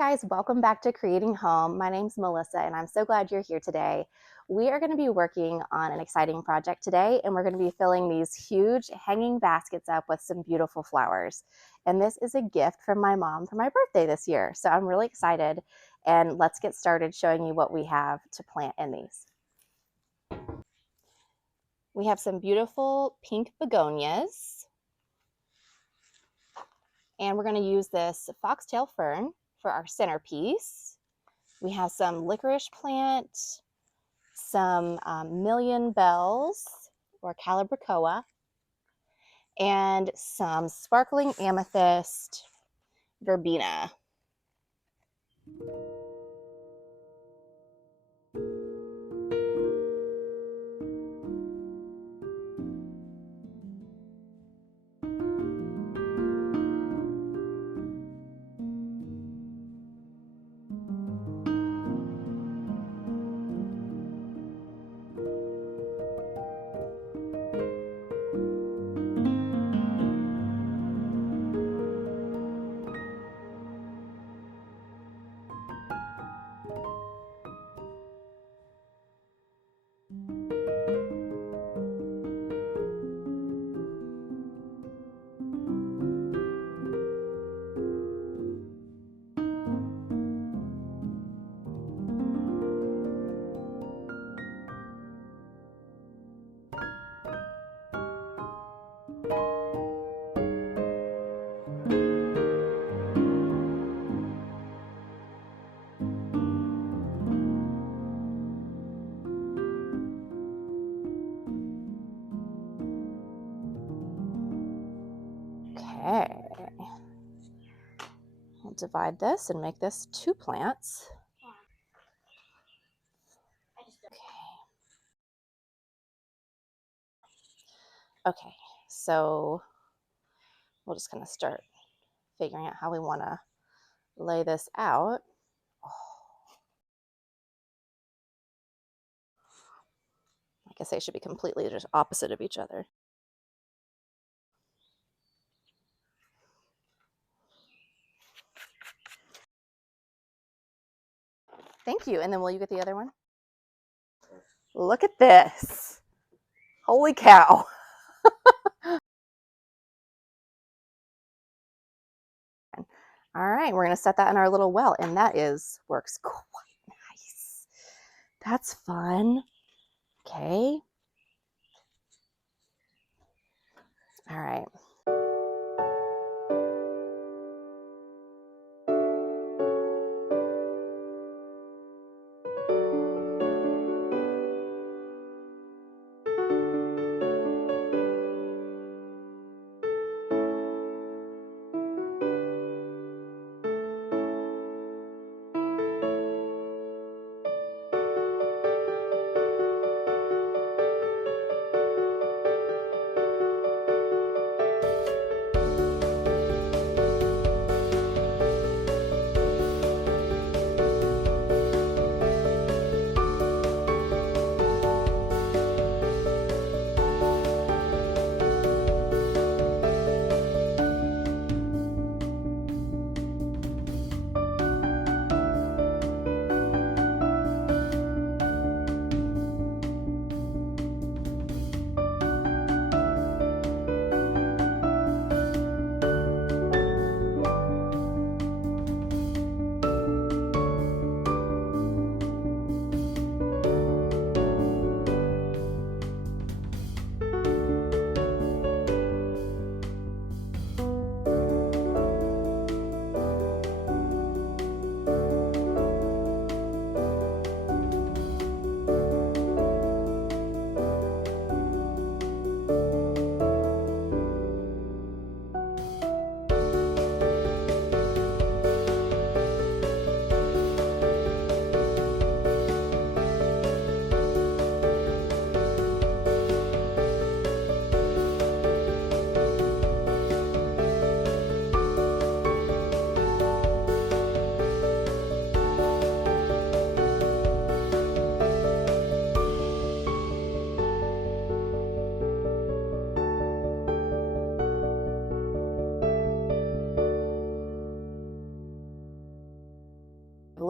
guys, welcome back to Creating Home. My name's Melissa and I'm so glad you're here today. We are going to be working on an exciting project today, and we're going to be filling these huge hanging baskets up with some beautiful flowers. And this is a gift from my mom for my birthday this year. So I'm really excited, and let's get started showing you what we have to plant in these. We have some beautiful pink begonias, and we're going to use this Foxtail Fern for our centerpiece. We have some Licorice Plant, some Million Bells or Calibrachoa, and some sparkling Amethyst Verbena. Okay, we'll divide this and make this 2 plants. Okay, so we're just going to start figuring out how we want to lay this out. I guess they should be completely just opposite of each other. Thank you. And then will you get the other one? Look at this. Holy cow. All right, we're going to set that in our little well, and that works quite nice. That's fun. Okay. All right.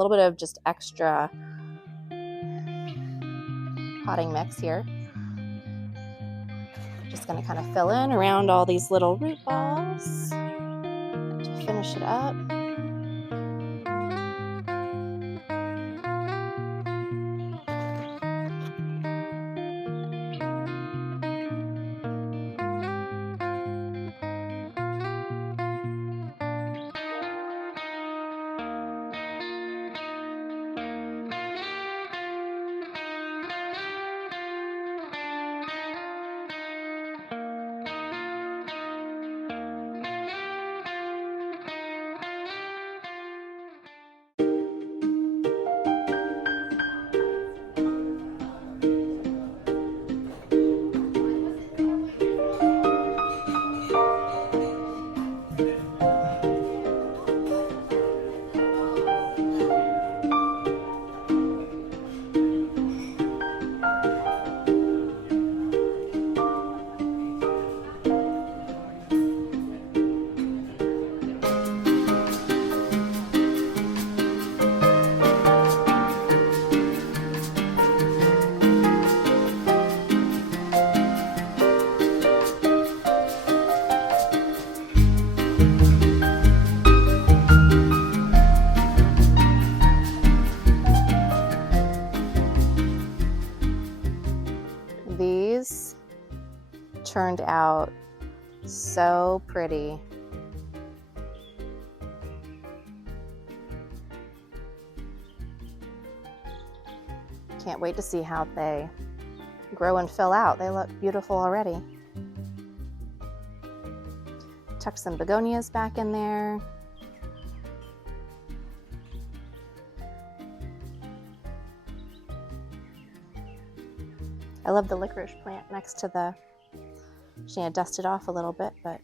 little bit of just extra potting mix here. Just going to kind of fill in around all these little root balls to finish it up. These turned out so pretty. Can't wait to see how they grow and fill out. They look beautiful already. Tuck some begonias back in there. I love the licorice plant next to the, she had dusted off a little bit, but